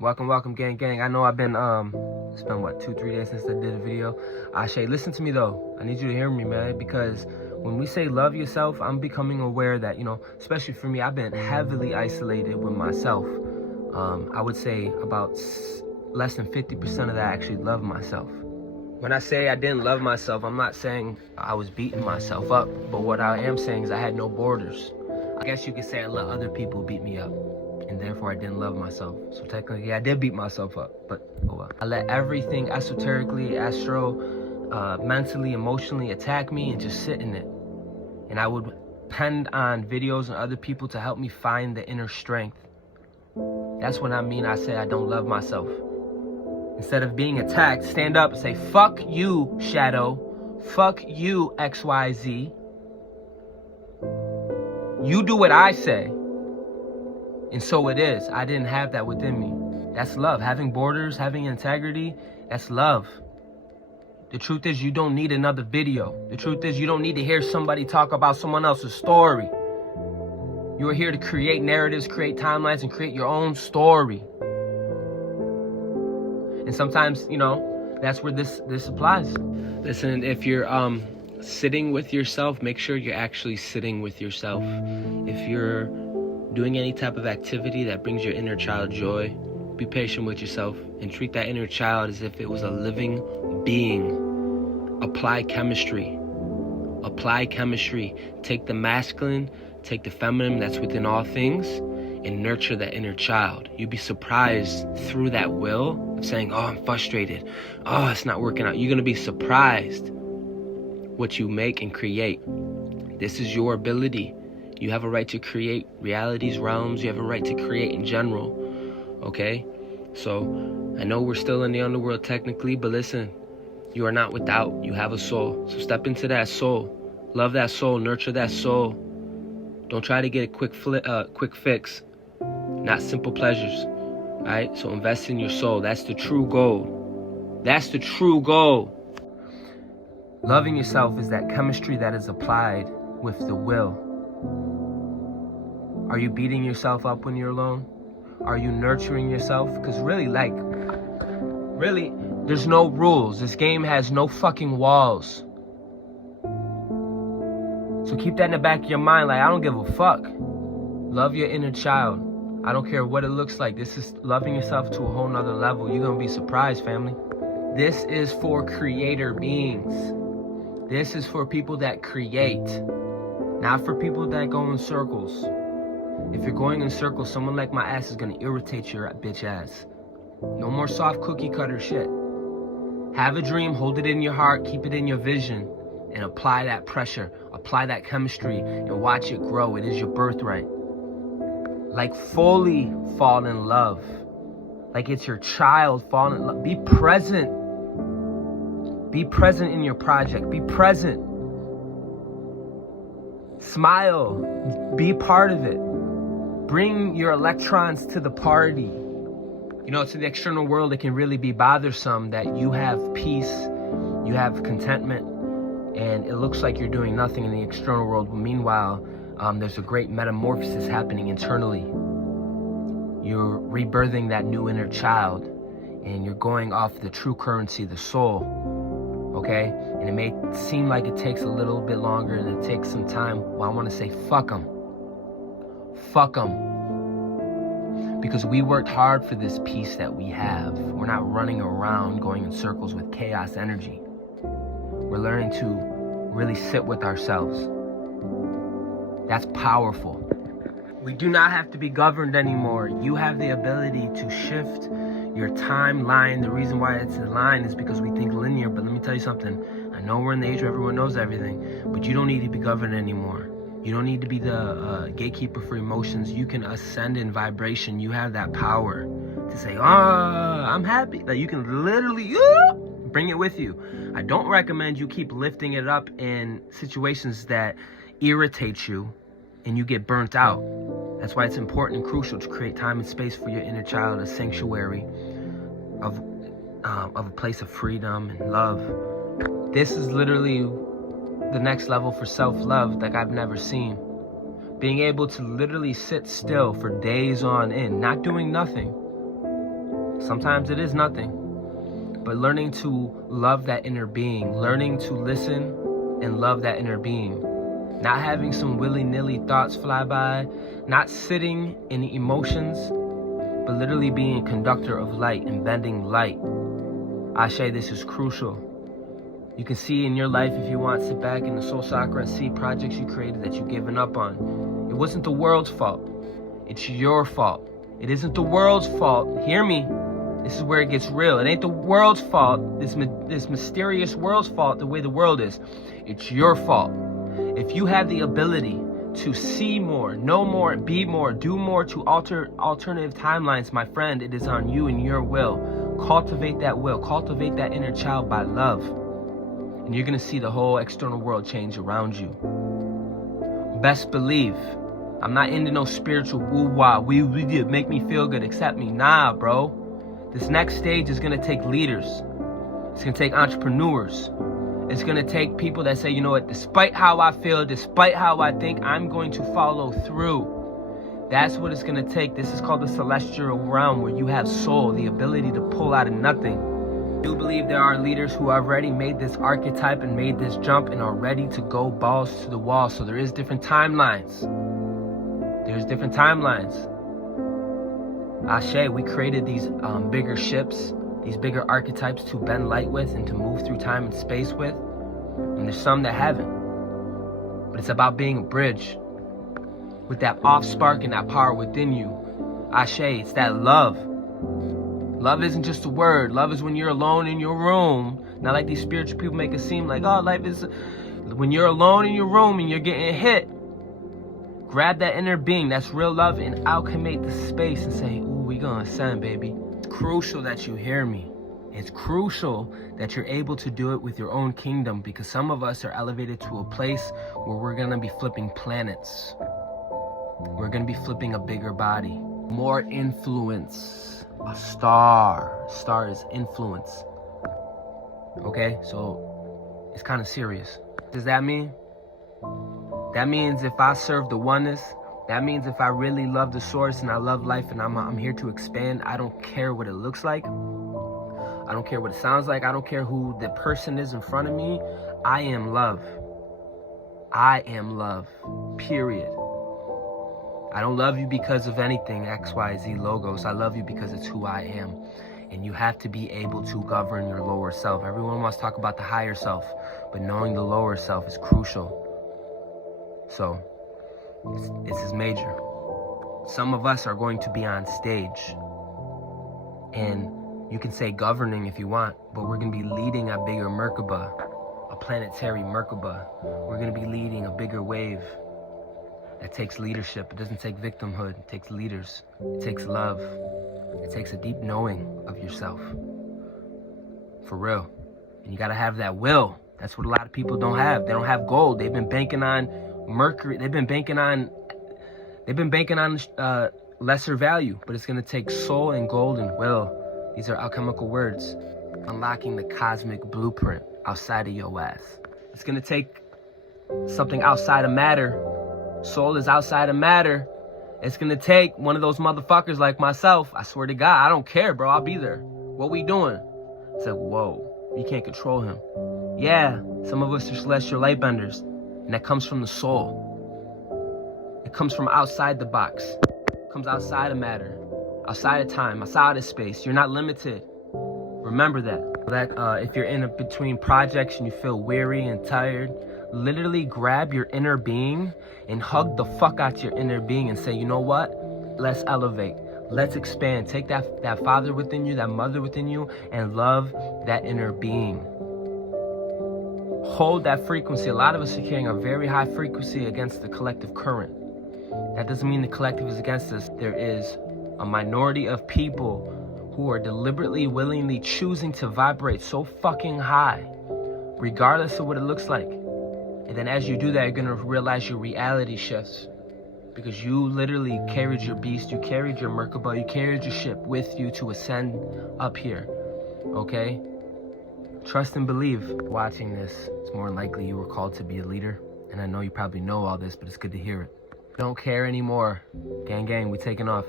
Welcome, gang. I know I've been, it's been, what, 2-3 days since I did a video. Shay, listen to me, though. I need you to hear me, man, because when we say love yourself, I'm becoming aware that, especially for me, I've been heavily isolated with myself. I would say about less than 50% of that I actually love myself. When I say I didn't love myself, I'm not saying I was beating myself up, but what I am saying is I had no borders. I guess you could say I let other people beat me up, and therefore I didn't love myself. So technically, I did beat myself up, but oh well. I let everything esoterically, mentally, emotionally attack me and just sit in it. And I would depend on videos and other people to help me find the inner strength. That's what I say I don't love myself. Instead of being attacked, stand up and say, fuck you, Shadow. Fuck you, XYZ. You do what I say. And so it is. I didn't have that within me. That's love. Having borders, having integrity, that's love. The truth is you don't need another video. The truth is you don't need to hear somebody talk about someone else's story. You are here to create narratives, create timelines, and create your own story. And sometimes, that's where this applies. Listen, if you're sitting with yourself, make sure you're actually sitting with yourself. If you're doing any type of activity that brings your inner child joy, be patient with yourself and treat that inner child as if it was a living being. Apply chemistry. Apply chemistry. Take the masculine, take the feminine that's within all things, and nurture that inner child. You'd be surprised through that will of saying, oh, I'm frustrated. Oh, it's not working out. You're going to be surprised what you make and create. This is your ability. You have a right to create realities, realms. You have a right to create in general. Okay? So I know we're still in the underworld technically, but listen, you are not without. You have a soul. So step into that soul. Love that soul. Nurture that soul. Don't try to get a quick fix. Not simple pleasures. All right? So invest in your soul. That's the true goal. That's the true goal. Loving yourself is that chemistry that is applied with the will. Are you beating yourself up when you're alone? Are you nurturing yourself? Because really, there's no rules. This game has no fucking walls. So keep that in the back of your mind. I don't give a fuck. Love your inner child. I don't care what it looks like. This is loving yourself to a whole nother level. You're going to be surprised, family. This is for creator beings. This is for people that create. Not for people that go in circles. If you're going in circles, someone like my ass is going to irritate your bitch ass. No more soft cookie cutter shit. Have a dream, hold it in your heart, keep it in your vision, and apply that pressure, apply that chemistry, and watch it grow. It is your birthright. Fully fall in love. It's your child, fall in love. Be present. Be present in your project. Be present. Smile. Be part of it. Bring your electrons to the party. To the external world, it can really be bothersome that you have peace, you have contentment, and it looks like you're doing nothing in the external world. Meanwhile, there's a great metamorphosis happening internally. You're rebirthing that new inner child, and you're going off the true currency, the soul, okay? And it may seem like it takes a little bit longer and it takes some time. Well, I want to say fuck them. Fuck them. Because we worked hard for this peace that we have. We're not running around going in circles with chaos energy. We're learning to really sit with ourselves. That's powerful. We do not have to be governed anymore. You have the ability to shift your timeline. The reason why it's in line is because we think linear, but let me tell you something. I know we're in the age where everyone knows everything, but you don't need to be governed anymore. You don't need to be the gatekeeper for emotions. You can ascend in vibration. You have that power to say, I'm happy. You can literally bring it with you. I don't recommend you keep lifting it up in situations that irritate you and you get burnt out. That's why it's important and crucial to create time and space for your inner child, a sanctuary of a place of freedom and love. This is literally the next level for self-love like I've never seen. Being able to literally sit still for days on end, not doing nothing, Sometimes it is nothing. But learning to love that inner being, learning to listen and love that inner being. Not having some willy-nilly thoughts fly by, not sitting in emotions, but literally being a conductor of light and bending light. Ashe, this is crucial. You can see in your life, if you want, sit back in the soul chakra and see projects you created that you've given up on. It wasn't the world's fault. It's your fault. It isn't the world's fault. Hear me. This is where it gets real. It ain't the world's fault, this mysterious world's fault, the way the world is. It's your fault. If you have the ability to see more, know more, be more, do more to alter alternative timelines, my friend, it is on you and your will. Cultivate that will. Cultivate that inner child by love. And you're going to see the whole external world change around you. Best believe. I'm not into no spiritual woo-wah. We did make me feel good, accept me. Nah, bro. This next stage is going to take leaders. It's going to take entrepreneurs. It's going to take people that say, you know what, despite how I feel, despite how I think, I'm going to follow through. That's what it's going to take. This is called the celestial realm, where you have soul, the ability to pull out of nothing. I do believe there are leaders who have already made this archetype and made this jump and are ready to go balls to the wall. So there is different timelines. There's different timelines. Ashe, we created these bigger ships, these bigger archetypes to bend light with and to move through time and space with. And there's some that haven't. But it's about being a bridge with that off spark and that power within you. Ashe, it's that love. Love isn't just a word. Love is when you're alone in your room. Not like these spiritual people make it seem like, oh, life is... When you're alone in your room and you're getting hit, grab that inner being, that's real love, and alchemate the space and say, ooh, we gonna ascend, baby. It's crucial that you hear me. It's crucial that you're able to do it with your own kingdom, because some of us are elevated to a place where we're gonna be flipping planets. We're gonna be flipping a bigger body. More influence. A star. Star is influence. Okay, so it's kind of serious. What does that mean? That means if I serve the oneness, that means if I really love the source and I love life and I'm here to expand, I don't care what it looks like. I don't care what it sounds like. I don't care who the person is in front of me. I am love. I am love. Period. I don't love you because of anything, X, Y, Z logos. I love you because it's who I am. And you have to be able to govern your lower self. Everyone wants to talk about the higher self, but knowing the lower self is crucial. So, this is major. Some of us are going to be on stage. And you can say governing if you want, but we're going to be leading a bigger Merkaba, a planetary Merkaba. We're going to be leading a bigger wave. That takes leadership. It doesn't take victimhood. It takes leaders. It takes love. It takes a deep knowing of yourself. For real. And you got to have that will. That's what a lot of people don't have. They don't have gold. They've been banking on Mercury. They've been banking on lesser value. But it's going to take soul and gold and will. These are alchemical words. Unlocking the cosmic blueprint outside of your ass. It's going to take something outside of matter. Soul is outside of matter. It's gonna take one of those motherfuckers like myself. I swear to God, I don't care, bro. I'll be there. What we doing? It's like, whoa, you can't control him. Yeah, some of us are celestial light benders, and that comes from the soul. It comes from outside the box. It comes outside of matter, outside of time, outside of space. You're not limited. Remember that. If you're in between projects and you feel weary and tired, literally grab your inner being and hug the fuck out your inner being and say, you know what? Let's elevate. Let's expand. Take that father within you, that mother within you, and love that inner being. Hold that frequency. A lot of us are carrying a very high frequency against the collective current. That doesn't mean the collective is against us. There is a minority of people who are deliberately, willingly choosing to vibrate so fucking high, regardless of what it looks like. And then as you do that, you're going to realize your reality shifts. Because you literally carried your beast, you carried your Merkaba, you carried your ship with you to ascend up here. Okay? Trust and believe. Watching this, it's more than likely you were called to be a leader. And I know you probably know all this, but it's good to hear it. Don't care anymore. Gang, gang, we taking off.